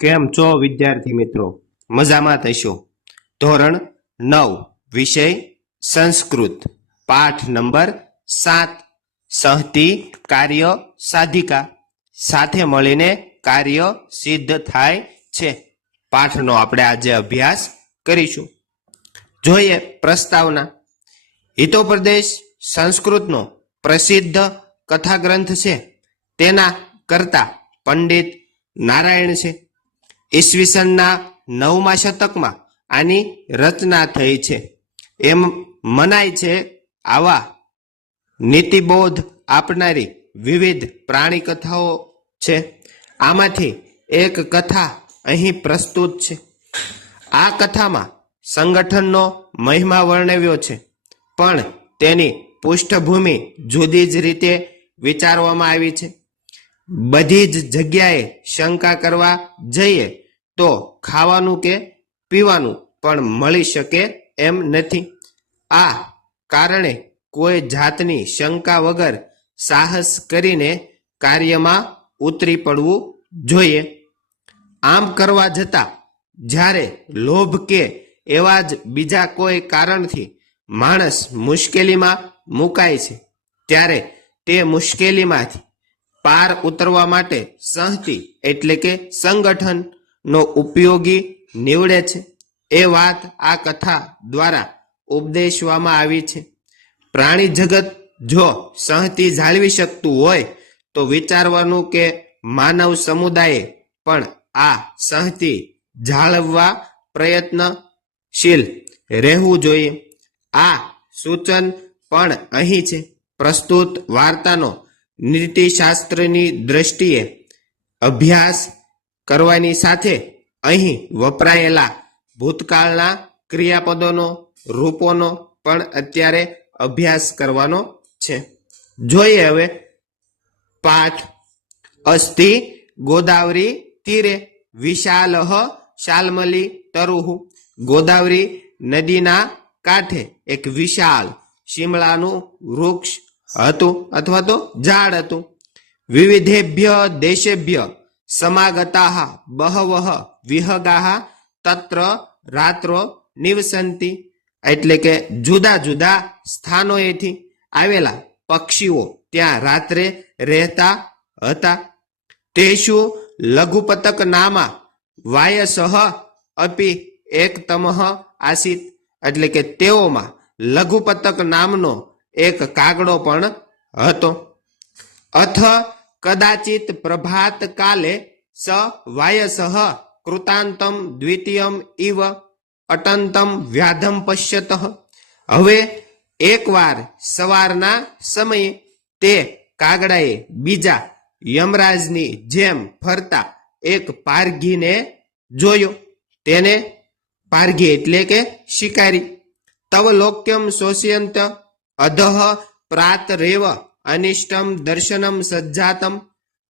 કેમ છો વિદ્યાર્થી મિત્રો? મજામાં થશો. ધોરણ 9 વિષય સંસ્કૃત, પાઠ નંબર 7, સહતી કાર્ય સાધિકા. સાથે મળીને કાર્ય સિદ્ધ થાય છે. પાઠનો આપણે આજે અભ્યાસ કરીશું. જોઈએ પ્રસ્તાવના. હિતોપદેશ સંસ્કૃતનો પ્રસિદ્ધ કથા ગ્રંથ છે. તેના કર્તા પંડિત નારાયણ છે. ઈસવીસનના 9મા શતકમાં આની રચના થઈ છે. એમ મનાય છે. આવા નીતિબોધ આપનારી વિવિધ પ્રાણી કથાઓ છે. આમાંથી એક કથા અહીં પ્રસ્તુત છે. આ કથામાં સંગઠનનો મહિમા વર્ણવ્યો છે, પણ તેની પૃષ્ઠભૂમિ જુદી જ રીતે વિચારવામાં આવી છે. બધી જ જગ્યાએ શંકા કરવા જઈએ તો ખાવાનું કે પીવાનું પણ મળી શકે એમ નથી. આ કારણે કોઈ જાતની શંકા વગર સાહસ કરીને કાર્યમાં ઉતરી પડવું જોઈએ. આમ કરવા જતાં જ્યારે લોભ કે એવા જ બીજા કોઈ કારણથી માણસ મુશ્કેલીમાં મુકાય છે, ત્યારે તે મુશ્કેલીમાંથી પાર ઉતરવા માટે સંહતિ એટલે કે સંગઠનનો ઉપયોગી નીવડે છે. એ વાત આ કથા દ્વારા ઉપદેશવામાં આવી છે. પ્રાણી જગત જો સંહતિ જાળવી શકતું હોય તો વિચારવાનું કે માનવ સમુદાયે પણ આ સંહતિ જાળવવા પ્રયત્નશીલ રહેવું જોઈએ. આ સૂચન પણ અહીં છે. પ્રસ્તુત વાર્તાનો નીતિશાસ્ત્રની દ્રષ્ટિએ અભ્યાસ કરવાની સાથે અહીં વપરાયેલા ભૂતકાળના ક્રિયાપદોનો, રૂપોનો પણ અત્યારે અભ્યાસ કરવાનો છે. જોઈએ હવે પાઠ. અસ્તિ ગોદાવરી તીરે વિશાલઃ શાલ્મલી તરુઃ. ગોદાવરી નદીના કાંઠે એક વિશાળ શિમળાનું વૃક્ષ હતું અથવા તો ઝાડ હતું. વિવિધેભ્ય દેશેભ્ય સમાગતાઃ બહવઃ વિહગાઃ તત્ર રાત્રો નિવસંતિ. એટલે કે જુદા જુદા સ્થાનોએથી આવેલા પક્ષીઓ ત્યાં રાત્રે રહેતા હતા. તેષુ લઘુપતક નામા વાયસઃ અપી એકતમઃ આસીત. એટલે કે તેઓમાં લઘુપતક નામનો એક કાગડો પણ હતો. અથ કદાચિત પ્રભાત કાલે સ વાયસઃ કૃતાંતમ દ્વિતીયમ ઇવ અટંતમ વ્યાધમ પશ્યતઃ. હવે એકવાર સવારના સમયે તે કાગડાએ બીજા યમરાજની જેમ ફરતા એક પારઘીને જોયો. તેને પારઘી એટલે કે શિકારી. તવ લોક્યમ શોષ્યંત અધઃ પ્રાતરેવ અનિષ્ટમ દર્શનમ સજ્જાતમ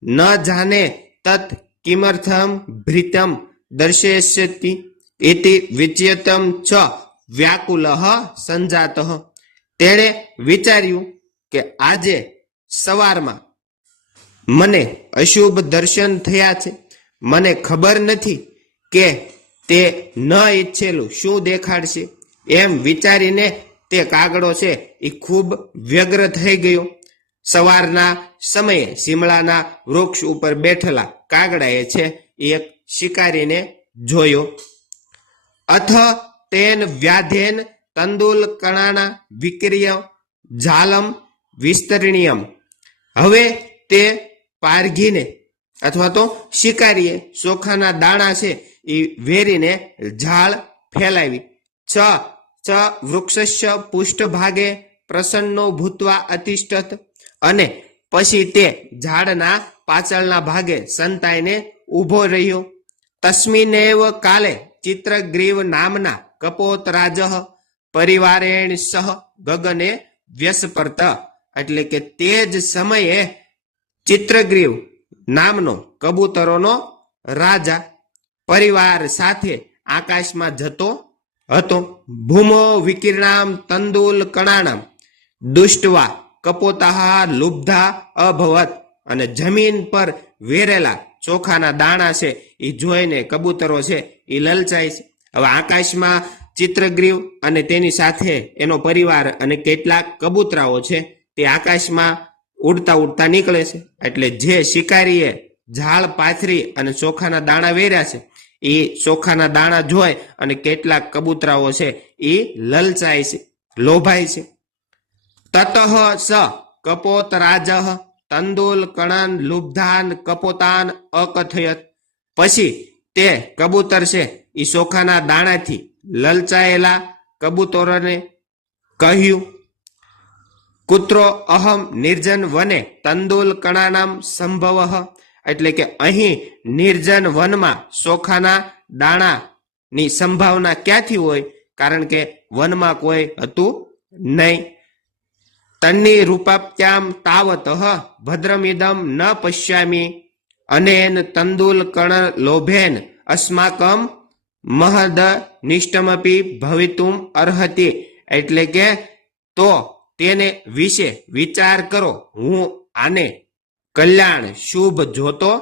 ન જાને તત કિમર્થમ ભૃતમ દર્શયસ્યતિ ઇતિ વિચિતમ ચ વ્યાકુલઃ સંજાતઃ. તેણે વિચાર્યું કે આજે સવારમાં મને અશુભ દર્શન થયા છે. મને ખબર નથી કે તે ન ઈચ્છેલું શું દેખાડશે. એમ વિચારીને તે કાગડો છે એ ખૂબ વ્યગ્ર થઈ ગયો. સવારના સમયે શિમળાના વૃક્ષ ઉપર બેઠેલા કાગડાએ છે એક શિકારીને જોયો. અથ તેન વ્યાધેન તંદુલ કણાના વિક્રિય જાલમ વિસ્તરણીયમ. હવે તે પારઘીને અથવા તો શિકારીએ ચોખાના દાણા છે એ વેરીને ઝાડ ફેલાવી. ચ વૃક્ષસ્ય પૃષ્ઠભાગે પ્રસન્નો ભૂત્વા અતિષ્ઠત. અને પછી તે ઝાડના પાછળના ભાગે સંતાઈને ઊભો રહ્યો. તસ્મિનેવ કાલે ચિત્રગ્રીવ નામના કપોતરાજઃ પરિવારેણ સહ ગગને વ્યસપર્ત. એટલે કે તે જ સમયે ચિત્રગ્રીવ નામનો કબૂતરોનો રાજા પરિવાર સાથે આકાશમાં જતો હતો. ભૂમો વિકીર્ણામ તંદુલ કણાનામ દુષ્ટવા કપોતાહ લુબ્ધા અભવત. અને જમીન પર વેરેલા ચોખાના દાણા છે એ જોઈને કબૂતરો છે એ લલચાય છે. હવે આકાશમાં ચિત્રગ્રીવ અને તેની સાથે એનો પરિવાર અને કેટલાક કબૂતરાઓ છે તે આકાશમાં ઉડતા ઉડતા નીકળે છે. એટલે જે શિકારીએ ઝાડ પાથરી અને ચોખાના દાણા વેર્યા છે એ ચોખાના દાણા જોઈ અને કેટલાક કબૂતરાઓ છે એ લલચાય છે, લોભાય છે. તતઃ સ કપોત રાજ તંદુલ કણન લુબ્ધાન કપોતાન અકથયત. પછી તે કબૂતર છે એ ચોખાના દાણાથી લલચાયેલા કબૂતરોને કહ્યું, કુત્રો અહમ નિર્જન વને તંદુલ કણાનામ સંભવ. એટલે કે અહીં નિર્જન વનમાં ચોખાના દાણાની સંભાવના ક્યાંથી હોય? કારણ કે વનમાં કોઈ હતું નહીં. તન્ની રૂપાપ્યામ તાવત ભદ્રમિદમ ન પશ્યામી અનેન તંદુલ કણ લોભેન અસ્માકમ મહદ નિષ્ઠમપી ભવિતુમ અર્હતિ. એટલે કે તો તેને વિશે વિચાર કરો, હું આને કલ્યાણ શુભ જોતો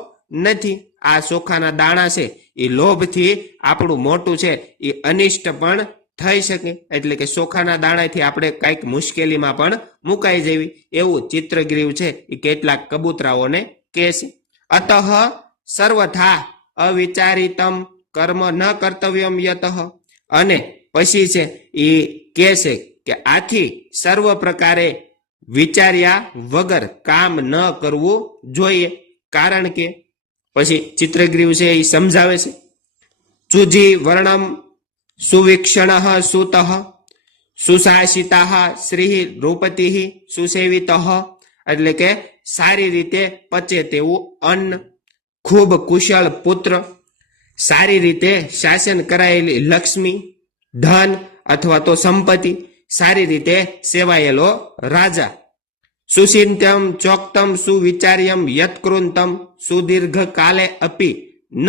નથી. આ ચોખાના દાણા છે એ લોભથી આપણું મોટું છે એ અનિષ્ટ પણ થઈ શકે. એટલે કે ચોખાના દાણાથી આપણે કઈક મુશ્કેલીમાં પણ મુકાઈ જવી, એવું ચિત્રગ્રીવ છે એ કેટલાક કબૂતરાઓને કહે છે. અતઃ સર્વથા અવિચારિતમ કર્મ ન કર્તવ્યમ યતઃ. અને પછી છે એ કહે છે કે આથી સર્વ પ્રકારે વિચાર્યા વગર કામ ન કરવું જોઈએ. કારણ કે પછી ચિત્રગ્રીવ છે એ સમજાવે છે, ચુજી વર્ણમ સુવિક્ષણ સુત સુશાસિતા શ્રી રૂપતિ સુસેવિત. એટલે કે સારી રીતે પચે તેવું અન્ન, ખૂબ કુશળ પુત્ર, સારી રીતે શાસન કરાયેલી લક્ષ્મી, ધન અથવા તો સંપત્તિ, સારી રીતે સેવાયેલો રાજા, સુચિંત્યમ ચોક્તમ સુવિચાર્યમ યત્કૃંતમ સુદીર્ઘ કાલે અપી ન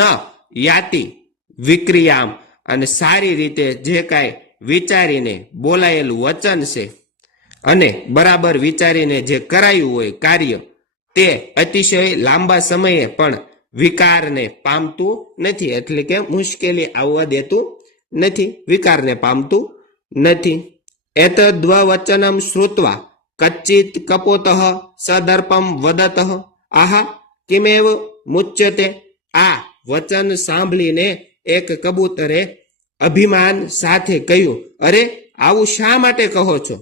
યાતિ વિક્રિયામ. અને સારી રીતે જે કાંઈ વિચારીને બોલાયેલું વચન છે અને બરાબર વિચારીને જે કરાયું હોય કાર્ય, તે અતિશય લાંબા સમયે પણ વિકારને પામતું નથી. એટલે કે મુશ્કેલી આવવા દેતું નથી, વિકારને પામતું નથી. એતદ્વચનમ શ્રુત્વા કચ્ચિત કપોતઃ સદર્પમ વદતઃ આહા કિમેવ મુચ્યતે. આ વચન સાંભળીને એક કબૂતરે અભિમાન સાથે કહ્યું, અરે આવું શા માટે કહો છો?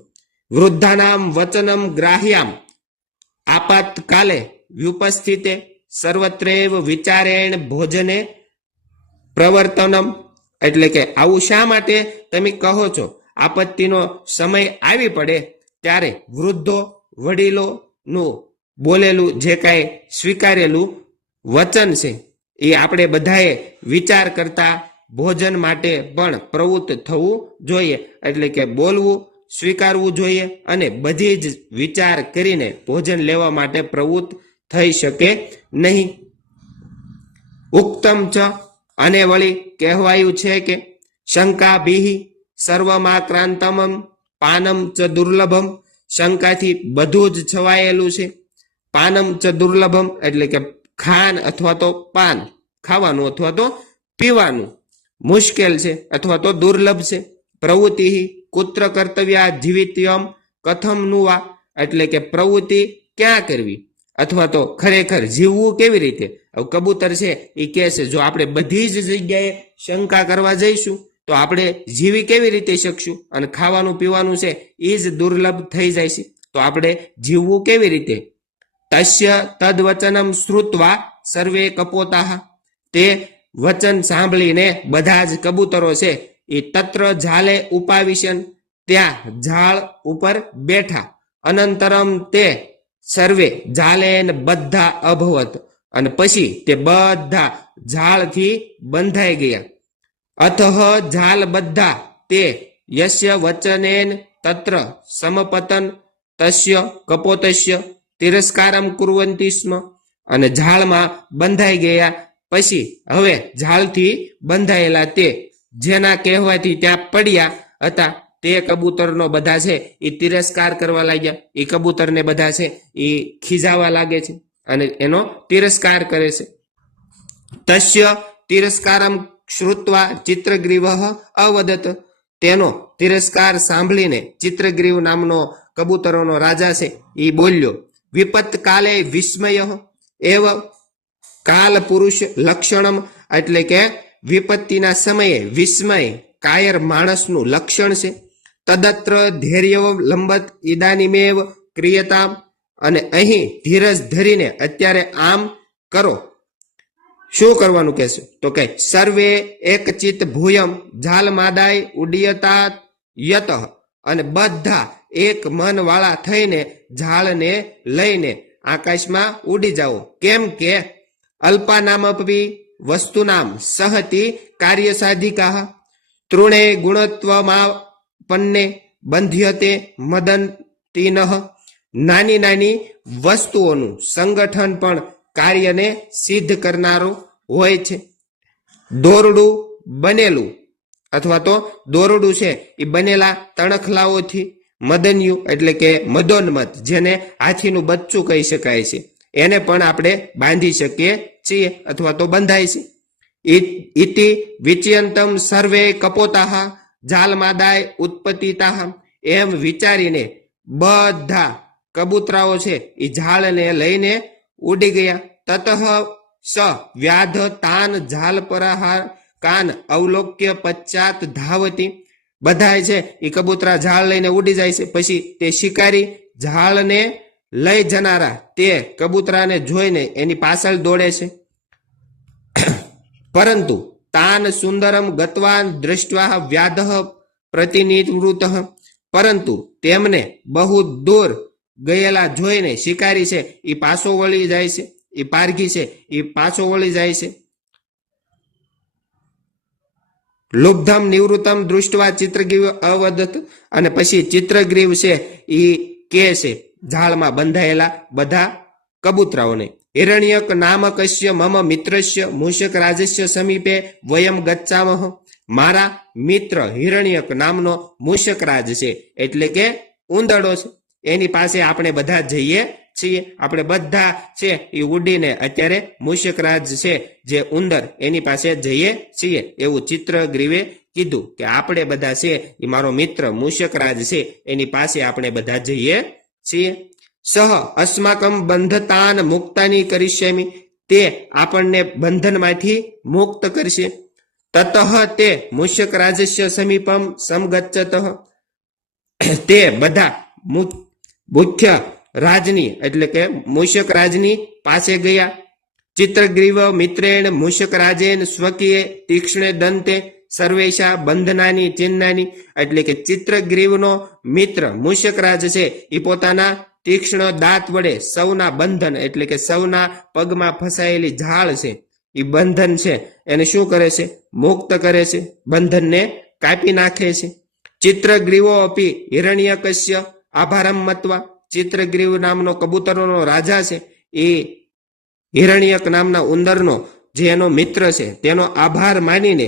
વૃદ્ધાનામ વચનમ ગ્રાહ્યામ આપાતકાલે વ્યુપસ્થિતે સર્વત્રેવ વિચારેણ ભોજને પ્રવર્તનમ. એટલે કે આવું શા માટે તમે કહો છો? આપત્તિનો સમય આવી પડે ત્યારે વૃદ્ધો વડીલોનું બોલેલું જે કાંઈ સ્વીકારેલું વચન છે એ આપણે બધાએ વિચાર કરતા ભોજન માટે પણ પ્રવૃત્ત થવું જોઈએ. એટલે કે બોલવું, સ્વીકારવું જોઈએ અને બધી જ વિચાર કરીને ભોજન લેવા માટે પ્રવૃત્ત થઈ શકે નહીં. ઉક્તમ ચ. અને વળી કહેવાયું છે કે શંકા ભીહી સર્વમાક્રાંતમ પાનમ ચ દુર્લભમ. શંકાથી બધું જ છવાયેલું છે. પાનમ ચ દુર્લભમ એટલે કે ખાન અથવા તો પાન, ખાવાનું અથવા તો પીવાનું મુશ્કેલ છે અથવા તો દુર્લભ છે. પ્રવૃત્તિ કુત્ર કર્તવ્યા જીવિત્યમ કથમ નુવા. એટલે કે પ્રવૃત્તિ ક્યાં કરવી અથવા તો ખરેખર જીવવું કેવી રીતે? હવે કબૂતર છે એ કહે છે, જો આપણે બધી જ જગ્યાએ શંકા કરવા જઈશું તો આપણે જીવી કેવી રીતે શકશું? અને ખાવાનું પીવાનું છે એ જ દુર્લભ થઈ જાય છે, તો આપણે જીવવું કેવી રીતે? તસ્ય તદ્વચનમ શ્રુત્વા સર્વે કપોતાહ. તે વચન સાંભળીને બધા જ કબૂતરો છે એ તત્ર ઝાલે ઉપાવિશન, ત્યાં ઝાડ ઉપર બેઠા. અનંતરમ તે સર્વે ઝાલેન બધા અભવત. અને પછી તે બધા ઝાડથી બંધાઈ ગયા. અથઃ ઝાલ બધા તે યસ્ય વચનેન તત્ર સમપતન તસ્ય કપોતસ્ય તિરસ્કારમ કુર્વંતિ સ્મ. અને ઝાડમાં બંધાઈ ગયા પછી હવે ઝાડથી બંધાયેલા તે જેના કહેવાથી ત્યાં પડ્યા હતા તે કબૂતરનો બધા છે એ તિરસ્કાર કરવા લાગ્યા. એ કબૂતરને બધા છે એ ખીજાવા લાગે છે અને એનો તિરસ્કાર કરે છે. તસ્ય તિરસ્કારમ શ્રુત્વા ચિત્રગ્રીવ અવદત. તેનો તિરસ્કાર સાંભળીને ચિત્રગ્રીવ નામનો કબૂતરોનો રાજા છે એ બોલ્યો, વિપત કાલે વિસ્મય એવ કાલ પુરુષ લક્ષણમ, એટલે કે વિપત્તિના સમયે વિસ્મય કાયર માણસનું લક્ષણ છે. તદત્ર ધૈર્ય લંબત ઇદાનીમેવ ક્રિયતામ, અને અહીં ધીરજ ધરીને અત્યારે આમ કરો. શું કરવાનું કહેશે તો કે સર્વે એકચિત ભૂયમ ઝાલ માદાય ઉડ્યતા યત, અને બધા એક મન વાળા થઈને ઝાડને લઈને આકાશમાં ઉડી જાઓ. કેમ કે અલ્પાનામપી વસ્તુનામ સહતિ કાર્ય સાધિકા તૃણે ગુણત્વમાં પન્ને બંધ્યતે મદંતિનઃ. નાની નાની વસ્તુઓનું સંગઠન પણ કાર્યને સિદ્ધ કરનારું હોય છે. દોરડું બનેલું અથવા તો દોરડું છે એ બનેલા તણખલાઓથી, મદન્યુ એટલે કે મદોન્મત, જેને હાથીનું બચ્ચું કહી શકાય છે, એને પણ આપણે બાંધી શકીએ છીએ અથવા તો બંધાય છે. ઇતિ વિચયંતમ સર્વે કપોતાહ જાલમાદાય ઉત્પતિતાહ, એમ વિચારીને બધા કબૂતરાઓ છે એ ઝાડને લઈને ઉડી ગયા. તતઃ સ વ્યાધ તાન ઝાલ પરાહાર કાન અવલોક્ય પશ્ચાત ધાવતી. બધા છે એ કબૂતરા ઝાડ લઈને ઉડી જાય છે. પછી તે શિકારી ઝાડને લઈ જનારા તે કબૂતરાને જોઈને એની પાછળ દોડે છે. પરંતુ તાન સુંદરમ ગતવાન દૃષ્ટવા વ્યાધ પ્રતિનિવૃત, પરંતુ તેમને બહુ દૂર ગયેલા જોઈને શિકારી છે એ પાછો વળી જાય છે, એ પારઘી છે એ પાછો વળી જાય છે. લુબ્ધમ નિવૃત્તમ દૃષ્ટવા ચિત્રગ્રીવ અવદત, અને પછી ચિત્રગ્રીવ છે એ કે છે ઝાડમાં બંધાયેલા બધા કબૂતરાઓને, હિરણ્યક નામકસ્ય મમ મિત્રસ્ય મૂષક રાજસ્ય સમીપે વયમ ગચ્છામહ. મારા મિત્ર હિરણ્યક નામનો મૂષક રાજ છે, એટલે કે ઉંદરડો છે, એની પાસે આપણે બધા જઈએ છીએ. આપણે બધા છે એ ઉડીને અત્યારે મૂષક રાજ છે જે ઉંદર એની પાસે જઈએ છીએ, એવું ચિત્રગ્રીવે કીધું કે આપણે બધા છે એ મારો મિત્ર મૂષક રાજ છે એની પાસે આપણે બધા જઈએ છીએ. સહ અસ્માકમ બંધતાન મુક્તાની કરીશ્યામી, તે આપણને બંધનમાંથી મુક્ત કરશે. તતઃ તે મૂષક રાજસ્ય સમીપમ સમગચ્છત, તે બધા મુખ્ય રાજની એટલે કે મૂષક રાજની પાસે ગયા. ચિત્રગ્રીવ મિત્રેણ મૂષક રાજેન સ્વકીય તીક્ષ્ણે દંતે સર્વેશા બંધનાની ચિહ્નાની, એટલે કે ચિત્રગ્રીવનો મિત્ર મૂષક રાજ છે એ પોતાના તીક્ષ્ણ દાંત વડે સૌના બંધન એટલે કે સૌના પગમાં ફસાયેલી ઝાળ છે એ બંધન છે એને શું કરે છે? મુક્ત કરે છે, બંધનને કાપી નાખે છે. ચિત્રગ્રીવો અપી હિરણ્યકસ્ય આભારમ મત્વા, ચિત્રગ્રીવ નામનો કબૂતરોનો રાજા છે એ હિરણ્યક નામના ઉંદરનો જે એનો મિત્ર છે તેનો આભાર માનીને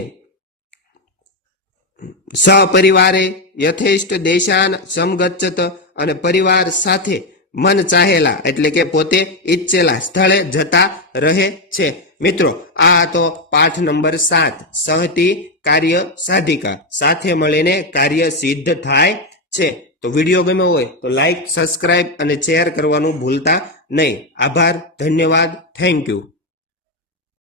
સપરિવારે યથેષ્ટ દેશાન સમગચ્છત, અને પરિવાર સાથે મન ચાહેલા એટલે કે પોતે ઈચ્છેલા સ્થળે જતા રહે છે. મિત્રો, આ તો પાઠ નંબર 7 સહતી કાર્ય સાધિકા, સાથે મળીને કાર્ય સિદ્ધ થાય છે. તો વિડીયો ગમ્યો હોય તો લાઈક, સબસ્ક્રાઇબ અને શેર કરવાનું ભૂલતા નહીં. આભાર, ધન્યવાદ, થેન્ક યુ.